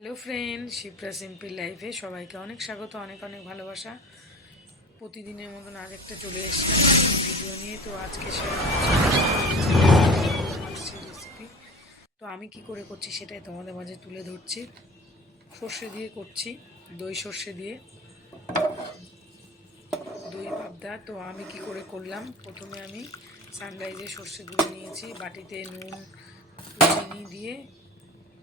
Hello friend Shipra simple লাইফে সবাইকে অনেক স্বাগত, অনেক অনেক ভালোবাসা। প্রতিদিনের মতন আরেকটা চলে এসেছিলাম ভিডিও নিয়ে। তো আজকে রেসিপি তো আমি কি করে করছি সেটাই তোমাদের মাঝে তুলে ধরছি। সর্ষে দিয়ে করছি, দই সর্ষে দিয়ে। দই পাবদা। তো আমি কি করে করলাম? প্রথমে আমি সানরাইজে সর্ষে সর্ষেগুলো নিয়েছি, বাটিতে নুন, চিনি দিয়ে।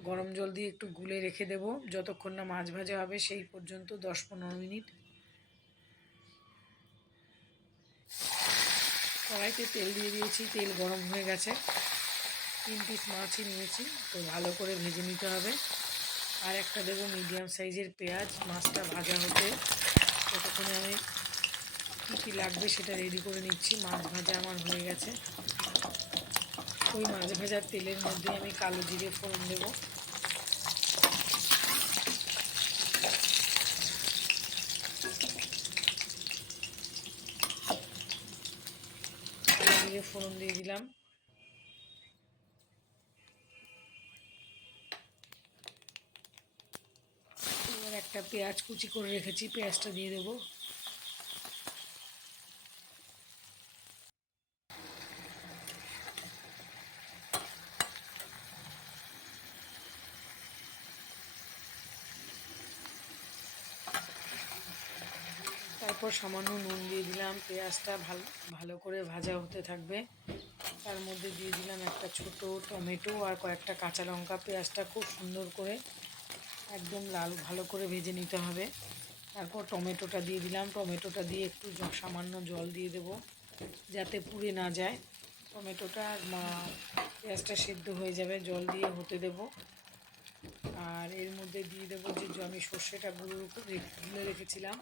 গরম জল দিয়ে একটু গুলে রেখে দেব। যতক্ষণ না মাছ ভাজা হবে, সেই পর্যন্ত দশ পনেরো মিনিট। কড়াইতে তেল দিয়ে দিয়েছি। তেল গরম হয়ে গেছে। তিন পিস মাছই নিয়েছি, তো ভালো করে ভেজে নিতে হবে। আর একটা দেবো মিডিয়াম সাইজের পেঁয়াজ। মাছটা ভাজা হতে ততক্ষণে আমি কী কী লাগবে সেটা রেডি করে নিচ্ছি। মাছ ভাজা আমার হয়ে গেছে। ওই মাছ ভাজার তেলের মধ্যে আমি কালো জিরে ফোড়ন দেবো। জিরে ফোড়ন দিয়ে দিলাম। একটা পেঁয়াজ কুচি করে রেখেছি, পেঁয়াজটা দিয়ে দেবো। তারপর সামান্য নুন দিয়ে দিলাম, পেঁয়াজটা ভালো ভালো করে ভাজা হতে থাকবে। তার মধ্যে দিয়ে দিলাম একটা ছোট টমেটো আর কয়েকটা কাঁচা লঙ্কা। পেঁয়াজটা খুব সুন্দর করে একদম লাল, ভালো করে ভেজে নিতে হবে। তারপর টমেটোটা দিয়ে দিলাম। টমেটোটা দিয়ে একটু সামান্য জল দিয়ে দেব যাতে পুড়ে না যায়। টমেটোটা আর পেঁয়াজটা সেদ্ধ হয়ে যাবে, জল দিয়ে হতে দেব। আর এর মধ্যে দিয়ে দেবো যে আমি সর্ষেটা গুঁড়ো গুলে রেখেছিলাম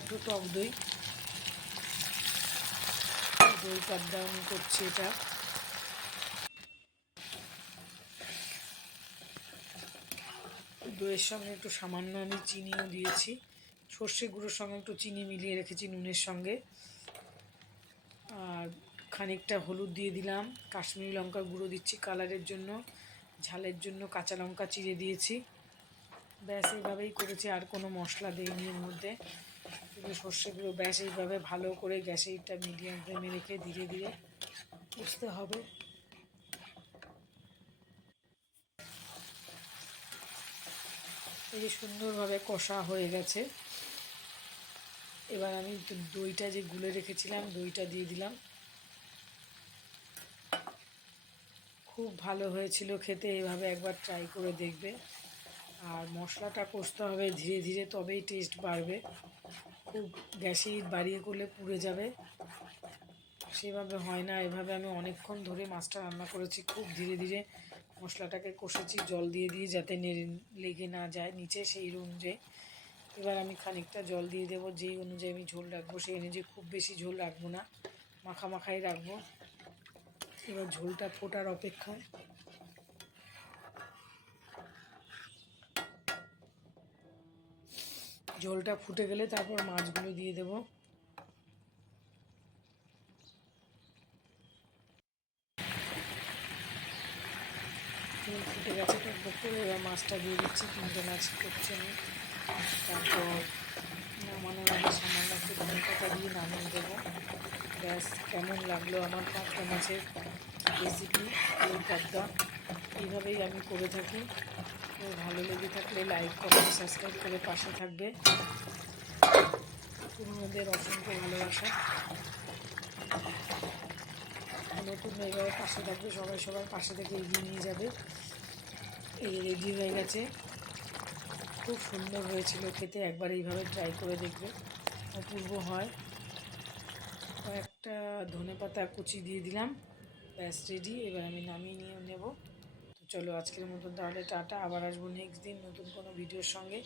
একটু টক দই। দই আমি করছি এটা। দইয়ের সঙ্গে একটু সামান্য আমি চিনিও দিয়েছি। সর্ষে গুঁড়োর সঙ্গে একটু চিনি মিলিয়ে রেখেছি নুনের সঙ্গে। আর খানিকটা হলুদ দিয়ে দিলাম। কাশ্মীরি লঙ্কা গুঁড়ো দিচ্ছি কালারের জন্য। ঝালের জন্য কাঁচা লঙ্কা চিড়ে দিয়েছি। ব্যাস, এইভাবেই করেছি, আর কোনো মশলা দেয়নি এর মধ্যে। শুধু সর্ষেগুলো ব্যাস, এইভাবে ভালো করে গ্যাসেরটা মিডিয়াম ফ্লেমে রেখে ধীরে ধীরে বুঝতে হবে। এই যে সুন্দরভাবে কষা হয়ে গেছে। এবার আমি দইটা যে গুলে রেখেছিলাম, দইটা দিয়ে দিলাম। খুব ভালো হয়েছিল খেতে এভাবে একবার ট্রাই করে দেখবে। আর মশলাটা কষতে হবে, ধীরে ধীরে তবেই টেস্ট বাড়বে। খুব গ্যাসে বাড়িয়ে করলে পুড়ে যাবে। সেভাবে হয় না, এভাবে আমি অনেকক্ষণ ধরে মাছটা রান্না করেছি। খুব ধীরে ধীরে মশলাটাকে কষেছি, জল দিয়ে দিয়ে যাতে নেড়ে লেগে না যায় নিচে সেই অনুযায়ী। এবার আমি খানিকটা জল দিয়ে দেবো, যেই অনুযায়ী আমি ঝোল রাখব সেই অনুযায়ী খুব বেশি ঝোল রাখব না, মাখা মাখাই রাখব। এবার ঝোলটা ফোটার অপেক্ষায় ঝোলটা ফুটে গেলে তারপর মাছগুলো দিয়ে দেব। ফুটে গেছে তারপর করে এবার মাছটা দিয়ে দিচ্ছি, তিনটে মাছ করছি আমি। তারপর নামানোর আগে সামান্য একটু ধনে পাতা দিয়ে নামিয়ে দেবো। ব্যাস, কেমন লাগল আমার পাঁচটা মাছের রেসিপি এই পাবদা? এইভাবেই আমি করে থাকি। ভালো লেগে থাকলে লাইক কমেন্ট সাবস্ক্রাইব করে পাশে থাকবে। পুরনোদের অসংখ্য ভালোবাসা। নতুন এইভাবে পাশে থাকবে, সবাই সবার পাশে থেকে এগিয়ে নিয়ে যাবে। এই রেডি হয়ে গেছে। খুব সুন্দর হয়েছিল খেতে, একবার এইভাবে ট্রাই করে দেখবে। অপূর্ব হয়। কয়েকটা ধনে পাতা কুচি দিয়ে দিলাম। ব্যাস রেডি এবার আমি নামিয়ে নিয়ে নেব। চলো আজকের মতন তাহলে টাটা, আবার আসব নেক্সট দিন নতুন কোনো ভিডিওর সঙ্গে।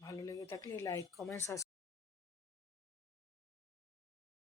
ভালো লেগে থাকলে লাইক কমেন্ট